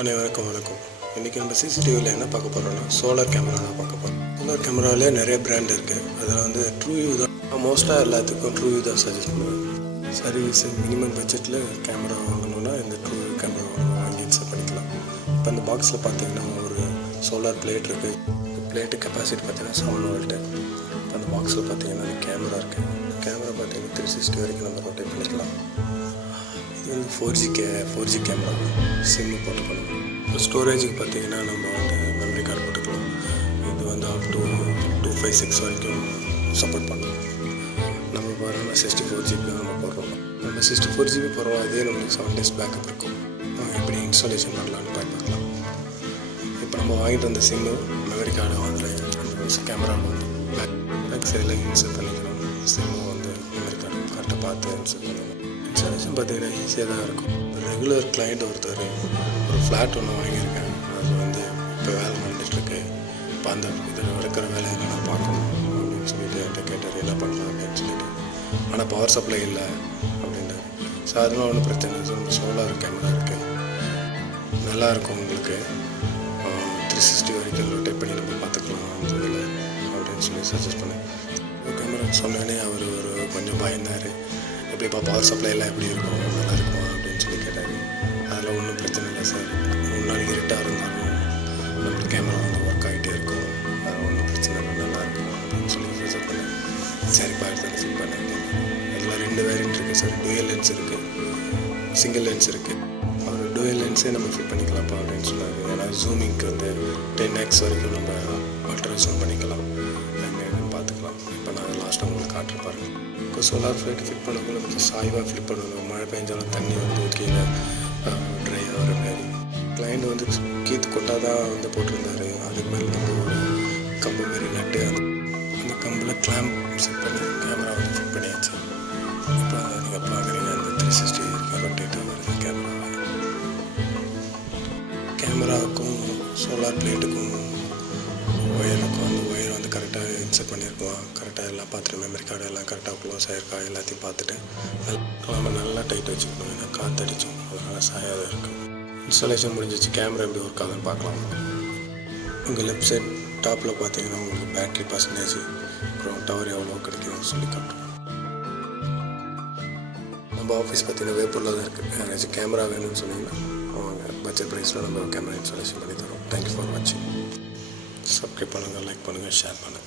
அனைவருக்கும் வணக்கம். இன்றைக்கி நம்ம சிசிடிவியில் என்ன பார்க்க போகிறோம்னா சோலார் கேமரா தான் பார்க்க போகிறோம். சோலார் கேமராவிலே நிறைய பிராண்ட் இருக்குது. அதில் வந்து ட்ரூவியூ தான் மோஸ்ட்டாக எல்லாத்துக்கும் ட்ரூவியூ தான் சஜஸ்ட் பண்ணுவேன். சர்வீஸ் மினிமம் பட்ஜெட்டில் கேமரா வாங்கணுன்னா இந்த ட்ரூவியூ கேமரா வாங்கி இன்ஸ்டால் பண்ணிக்கலாம். இப்போ இந்த பாக்ஸில் பார்த்தீங்கன்னா ஒரு சோலார் பிளேட் இருக்குது. பிளேட்டு கெப்பாசிட்டி பார்த்தீங்கன்னா 7 வோல்ட்டு. இப்போ அந்த பாக்ஸில் பார்த்தீங்கன்னா அந்த கேமரா இருக்குது. கேமரா பார்த்தீங்கன்னா 360 வரைக்கும் நம்ம ரொட்டேட் பண்ணிக்கலாம். இது வந்து 4G கேமரா சிம்மு போட்டுக்கணும். இப்போ ஸ்டோரேஜுக்கு பார்த்தீங்கன்னா நம்ம வந்து மெமரி கார்டு போட்டுக்கலாம். இது வந்து அப் டு 256 வரைக்கும் சப்போர்ட் பண்ணலாம். நம்ம பாருங்கள் 64 GB நம்ம போடுறோம். நம்ம 64 GB போடுறோம். அதே நம்மளுக்கு 7 days பேக்கப் இருக்கும். எப்படி இன்ஸ்டாலேஷன் பண்ணலான்னு பார்க்கலாம். இப்போ நம்ம வாங்கிட்டு வந்த சிம்மு மெமரி கார்டு அதில் கேமராவில் வந்து பேக் சைடில் இன்ஸ்டால் பண்ணிக்கணும். சிம்மு வந்து மெமரி கார்டு கரெக்டாக பார்த்து இன்ஸ்டால் பண்ணணும். இன்ஸ்டாலேஷன் பார்த்தீங்கன்னா ஈஸியாக தான் இருக்கும். ரெகுலர் கிளைண்ட் ஒருத்தர் ஒரு ஃப்ளாட் ஒன்று வாங்கியிருக்கேன். அது வந்து இப்போ வேலை நடந்துகிட்ருக்கு. இப்போ அந்த இதில் இருக்கிற வேலையை நான் பார்க்கணும் அப்படின்னு சொல்லிட்டு என்கிட்ட கேட்டார், என்ன பண்ணலாம் அப்படின்னு சொல்லிட்டு. ஆனால் பவர் சப்ளை இல்லை அப்படின்றாரு. ஸோ அதெல்லாம் ஒன்றும் பிரச்சனை இல்லை. நம்ம சோலார் கேமரா இருக்குது, நல்லாயிருக்கும். உங்களுக்கு 360 வரைக்கும் ரொட்டேட் பண்ணி நம்ம பார்த்துக்கலாம் அந்த இதில் அப்படின்னு சொல்லி சஜஸ்ட் பண்ணேன். கேமரா சொன்னோடனே அவர் கொஞ்சம் பயந்தார். எப்படிப்பா பவர் சப்ளை எல்லாம் எப்படி இருக்கும், நல்லா இருக்குமா அப்படின்னு சொல்லி கேட்டார். அதில் ஒன்றும் பிரச்சனை இல்லை சார், 3 நாளைக்கு இருட்டாக இருந்தாலும் நம்மளுக்கு கேமரா வந்து ஒர்க் ஆகிட்டே இருக்கும், அதில் ஒன்றும் பிரச்சனை இல்லை, நல்லாயிருக்கும் அப்படின்னு சொல்லி சஜஸ்ட் பண்ணேன். சரிப்பா எடுத்து ஃபிட் பண்ணேன். அதில் 2 வேரியன்ட் இருக்குது சார். டூயல் லென்ஸ் இருக்குது, சிங்கிள் லென்ஸ் இருக்குது. அவர் டூயல் லென்ஸே நம்ம ஃபிட் பண்ணிக்கலாம்ப்பா அப்படின்னு சொன்னார். ஏன்னா ஜூமிங்க்கு வந்து 10x வரைக்கும் நம்ம அல்ட்ரா ஜூம் பண்ணிக்கலாம், பார்த்துக்கலாம். இப்போ நான் லாஸ்ட்டாக உங்களுக்கு காட்டுறப்பாரு. இப்போ சோலார் ஃப்ளைட் ஃபிட் பண்ணக்குள்ள கொஞ்சம் சாய்வாக ஃபிட் பண்ணணும். மழை பெஞ்சாலும் தண்ணி வந்து கீழே ட்ரை ஆகிற மாதிரி. கிளைண்ட் வந்து கீத்து கொட்டாதான் வந்து போட்டிருந்தாரு. அதுக்கு மேலே நம்ம ஒரு கம்பு மாரி நட்டு அந்த கம்பில் கிளாம்ப் செட் பண்ணி கேமரா வந்து ஃபிட் பண்ணியாச்சு. இப்போ நீங்கள் பார்க்குறீங்க அந்த 360 வரைக்கும் ரொட்டேட்டாக வருது கேமரா. கேமராவுக்கும் சோலார் பிளேட்டுக்கும் ஒயருக்கும் அந்த ஒயர் வந்து கரெக்டாக இன்செர்ட் பண்ணியிருக்கோம். கரெக்டாக எல்லாம் பார்த்துட்டு மெமரி கார்டு எல்லாம் கரெக்டாக க்ளோஸ் ஆகிருக்கா எல்லாத்தையும் பார்த்துட்டு நம்ம நல்லா டைட் வச்சுக்கணும். ஏன்னா காற்று அடித்தோம், அதனால் சாயாக இருக்கும். இன்ஸ்டாலேஷன் முடிஞ்சிச்சு. கேமரா எப்படி ஒர்க் ஆகுதுன்னு பார்க்கலாம். உங்கள் லெஃப்ட் சைட் டாப்பில் பார்த்தீங்கன்னா உங்களுக்கு பேட்ரி பர்சன்டேஜ், அப்புறம் டவர் எவ்வளோ கிடைக்குதுன்னு சொல்லி காட்டுறோம். நம்ம ஆஃபீஸ் பார்த்தீங்கன்னா வேப்பூரில் தான் இருக்குது. யாராச்சும் கேமரா வேணும்னு சொன்னீங்கன்னா அவங்க பட்ஜெட் ப்ரைஸில் நம்ம கேமரா இன்ஸ்டாலேஷன் பண்ணி தரோம். தேங்க்யூ ஃபார் வாட்சிங். சப்ஸ்கிரைப் பண்ணுங்கள், லைக் பண்ணுங்கள், ஷேர் பண்ணுங்கள்.